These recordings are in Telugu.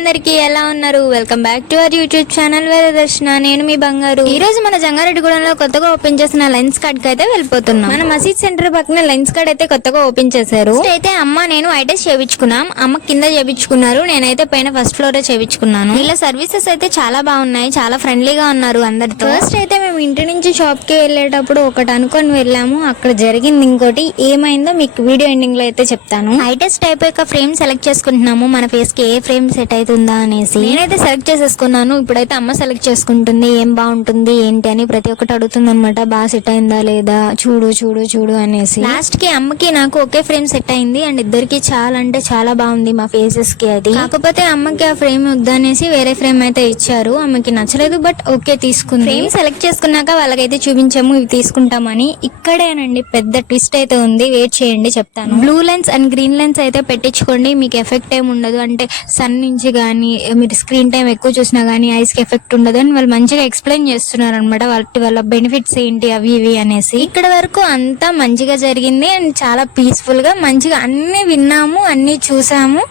అందరికి ఎలా ఉన్నారు? Welcome back to our YouTube channel Vedadarshana. నేను మీ బంగారు. ఈ రోజు మన జంగారెడ్డిగూడెంలో కొత్తగా ఓపెన్ చేసిన లెన్స్ కార్డ్ కి అయితే వెళ్ళిపోతున్నాం. మన మసీద్ సెంటర్ పక్కన లెన్స్ కార్డ్ అయితే కొత్తగా ఓపెన్ చేశారు. అయితే అమ్మ నేను ఐ టెస్ట్ చేయించుకున్నాం. అమ్మ కింద చేయించుకున్నారు, నేనైతే పైన ఫస్ట్ ఫ్లోర్ చేయించుకున్నాను. ఇలా సర్వీసెస్ అయితే చాలా బాగున్నాయి, చాలా ఫ్రెండ్లీగా ఉన్నారు అందరితో. ఫస్ట్ అయితే మేము ఇంటి నుంచి షాప్ కి వెళ్ళేటప్పుడు ఒకటి అనుకొని వెళ్ళాము, అక్కడ జరిగింది ఇంకోటి. ఏమైందో మీకు వీడియో ఎండింగ్ లో అయితే చెప్తాను. ఐ టెస్ట్ అయిపోయాక ఫ్రేమ్ సెలెక్ట్ చేసుకుంటున్నాము, మన ఫేస్ కి ఏ ఫ్రేమ్ సెట్ అవుతుందా అనేసి. నేనైతే సెలెక్ట్ చేసేసుకున్నాను. ఇప్పుడైతే అమ్మ సెలెక్ట్ చేసుకుంటుంది ఏం బాగుంటుంది ఏంటి అని, ప్రతి ఒక్కటి అడుగుతుంది అనమాట. బాగా సెట్ అయిందా లేదా చూడు చూడు చూడు అనేసి. లాస్ట్ కి అమ్మకి నాకు ఒకే ఫ్రేమ్ సెట్ అయింది అండ్ ఇద్దరికి చాలా అంటే చాలా బాగుంది మా ఫేసెస్ కి. అది కాకపోతే అమ్మకి ఆ ఫ్రేమ్ వద్దనేసి వేరే ఫ్రేమ్ అయితే ఇచ్చారు. అమ్మకి నచ్చలేదు బట్ ఓకే తీసుకుంది. ఫ్రేమ్ సెలెక్ట్ చేసుకున్నాక వాళ్ళకైతే చూపించాము ఇవి తీసుకుంటామని. ఇక్కడేనండి పెద్ద ట్విస్ట్ అయితే ఉంది, వెయిట్ చేయండి చెప్తాను. Blue lens and green lens అయితే పెట్టించుకోండి, మీకు ఎఫెక్ట్ ఏమి ఉండదు. అంటే సన్ నుంచి కానీ మీరు స్క్రీన్ టైం ఎక్కువ చూసినా కానీ ఐస్ కి ఎఫెక్ట్ ఉండదు అని వాళ్ళు మంచిగా ఎక్స్ప్లెయిన్ చేస్తున్నారు అనమాట, వాళ్ళ బెనిఫిట్స్ ఏంటి అవి ఇవి అనేసి. ఇక్కడ వరకు అంతా మంచిగా జరిగింది అండ్ చాలా పీస్ఫుల్ గా మంచిగా అన్ని విన్నాము, అన్ని చూసాము,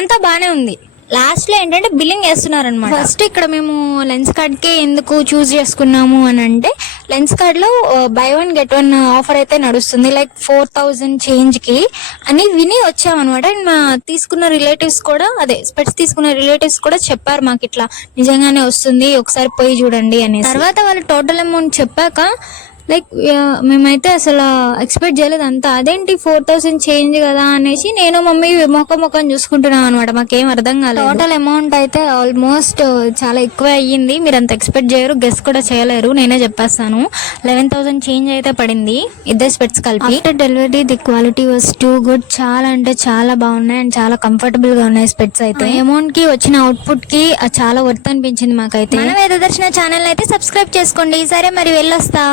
అంతా బానే ఉంది. లాస్ట్ లో ఏంటంటే బిల్లింగ్ వేస్తున్నారు అనమాట. ఫస్ట్ ఇక్కడ మేము లెన్స్ కార్డ్ కి ఎందుకు చూస్ చేసుకున్నాము అని అంటే, లెన్స్ కార్డ్ లో by one get one offer అయితే నడుస్తుంది, లైక్ 4000 చేంజ్ కి అని విని వచ్చామన్నమాట. అండ్ మా తీసుకున్న రిలేటివ్స్ కూడా, అదే స్పెట్స్ తీసుకున్న రిలేటివ్స్ కూడా చెప్పారు మాకు ఇట్లా నిజంగానే వస్తుంది, ఒకసారి పోయి చూడండి అనేసి. తర్వాత వాళ్ళు టోటల్ అమౌంట్ చెప్పాక లైక్ మేమైతే అసలు ఎక్స్పెక్ట్ చేయలేదు అంతా. అదేంటి 4000 చేంజ్ కదా అనేసి నేను మమ్మీ మొఖం చూసుకుంటున్నాం అనమాట, మాకేం అర్థం కాలేదు. టోటల్ అమౌంట్ అయితే ఆల్మోస్ట్ చాలా ఎక్కువ అయ్యింది, మీరు అంత ఎక్స్పెక్ట్ చేయరు, గెస్ కూడా చేయలేరు, నేనే చెప్పేస్తాను. 11,000 చేంజ్ అయితే పడింది ఇద్దరు స్పెట్స్ కలిపి. After delivery the quality was too good, చాలా అంటే చాలా బాగున్నాయి అండ్ చాలా కంఫర్టబుల్ గా ఉన్నాయి స్పెట్స్ అయితే. అమౌంట్ కి వచ్చిన అవుట్పుట్ కి చాలా వర్త్ అనిపించింది మాకైతే. మన వేదదర్శన ఛానల్ అయితే సబ్స్క్రైబ్ చేసుకోండి. సరే మరి వెళ్ళొస్తా.